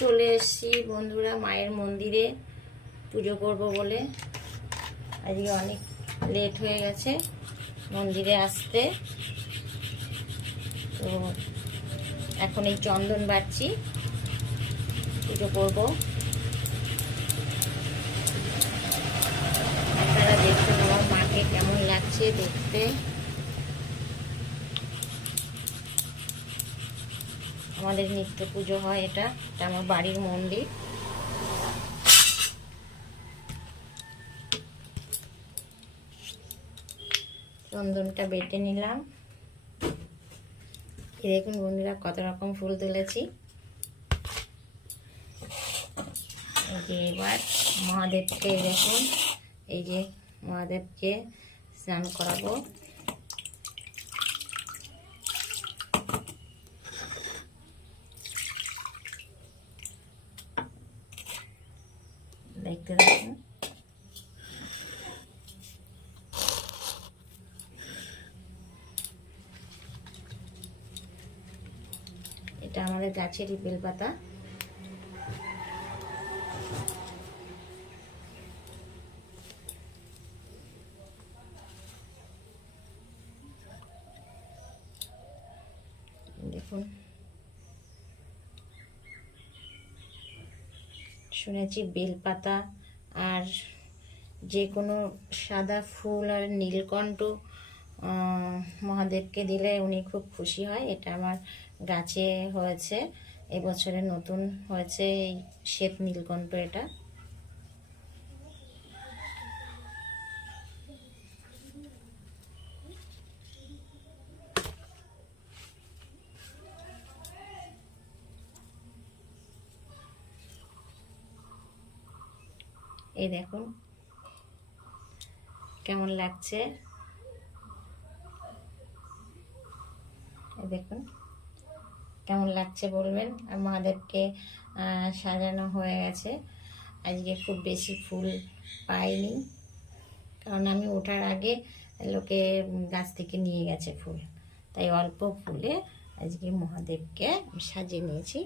চলে এসেছি বন্ধুরা মায়ের মন্দিরে পুজো করব বলে। আজকে অনেক লেট হয়ে গেছে মন্দিরে আসতে, তো এখন এই চন্দন বাড়ছি, পুজো করব। আপনারা দেখুন আমার মাকে কেমন লাগছে দেখতে। আমাদের নিত্য পুজো হয়, এটা আমার বাড়ির মন্দির। চন্দনটা বেটে নিলাম। দেখুন বন্ধুরা কত রকম ফুল তুলেছি। এই যে এবার মহাদেবকে দেখুন, এই যে মহাদেবকে স্নান করাবো। দেখতে দেখুন এটা আমাদের গাছেরই বেলপাতা। দেখুন শুনেছি বেলপাতা আর যে কোনো সাদা ফুল আর নীলকণ্ঠ মহাদেবকে দিলে উনি খুব খুশি হয়। এটা আমার গাছে হয়েছে, এবছরে নতুন হয়েছে এই শ্বেত নীলকণ্ঠ। এটা এই দেখুন কেমন লাগছে, এই দেখুন কেমন লাগছে বলবেন। আর মহাদেবকে সাজানো হয়ে গেছে। আজকে খুব বেশি ফুল পাইনি, কারণ আমি ওঠার আগে লোকে গাছ থেকে নিয়ে গেছে ফুল, তাই অল্প ফুলে আজকে মহাদেবকে সাজিয়ে নিয়েছি।